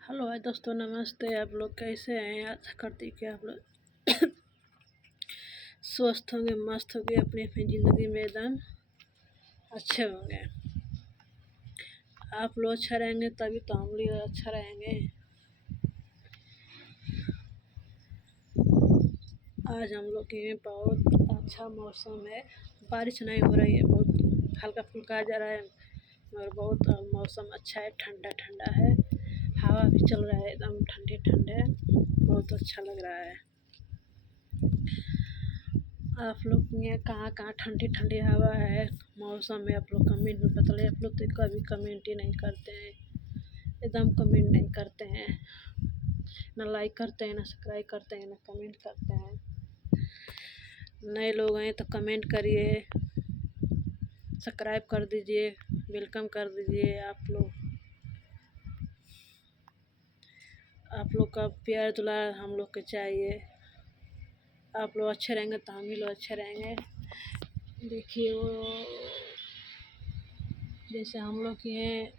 Hello hi दोस्तों, नमस्ते। आप लोग कैसे हैं? आशा करती कि आप लोग स्वस्थ होंगे, मस्त होंगे, अपनी अपनी ज़िंदगी में एकदम अच्छे होंगे। आप लोग अच्छा रहेंगे तभी तो हम लोग अच्छा रहेंगे। आज हम लोग के बहुत अच्छा मौसम है, बारिश नहीं हो रही है, बहुत हल्का फुल्का आ जा रहा है, मगर बहुत मौसम अच्छा है, ठंडा ठंडा है। हवा भी चल रहा है, एकदम ठंडे ठंडे, बहुत अच्छा लग रहा है। आप लोग के यहाँ कहाँ कहाँ ठंडी ठंडी हवा है, मौसम है? आप लोग कमेंट में बताइए। आप लोग तो कभी कमेंट ही नहीं करते हैं, एकदम कमेंट नहीं करते हैं, ना लाइक करते हैं, ना सब्सक्राइब करते हैं, ना कमेंट करते हैं। नए लोग हैं तो कमेंट करिए, सब्सक्राइब कर दीजिए, वेलकम कर दीजिए। आप लोग का प्यार दुलार हम लोग के चाहिए। आप लोग अच्छे रहेंगे तो हम ही लोग अच्छे रहेंगे। देखिए, वो जैसे हम लोग ये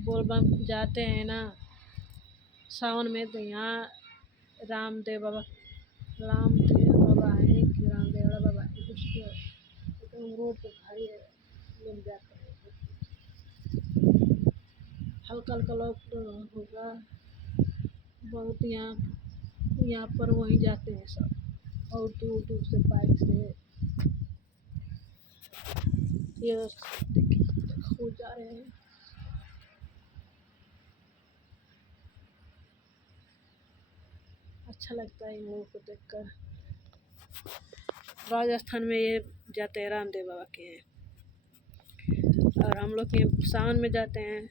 बोलबम जाते हैं ना सावन में, तो यहाँ रामदेव बाबा हैं कि रामदेव बाबा हैं, उसको एकदम रोड पे भारी लोग जाते हैं। हल्का हल्का लॉकडाउन होगा, बहुत यहाँ पर वहीं जाते हैं सब, और दूर दूर से बाइक से ये हो जा रहे हैं। अच्छा लगता है इन लोगों को देखकर। राजस्थान में ये जाते हैं, रामदेव बाबा के हैं, और हम लोग के सावन में जाते हैं।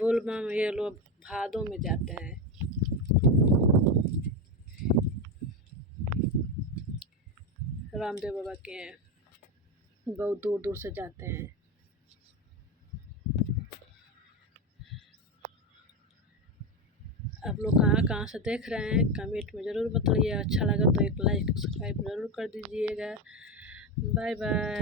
बोलबम ये लोग भादों में जाते हैं। रामदेव बाबा के हैं, बहुत दूर दूर से जाते हैं। आप लोग कहाँ कहाँ से देख रहे हैं, कमेंट में ज़रूर बताइए। अच्छा लगा तो एक लाइक सब्सक्राइब ज़रूर कर दीजिएगा। Bye bye.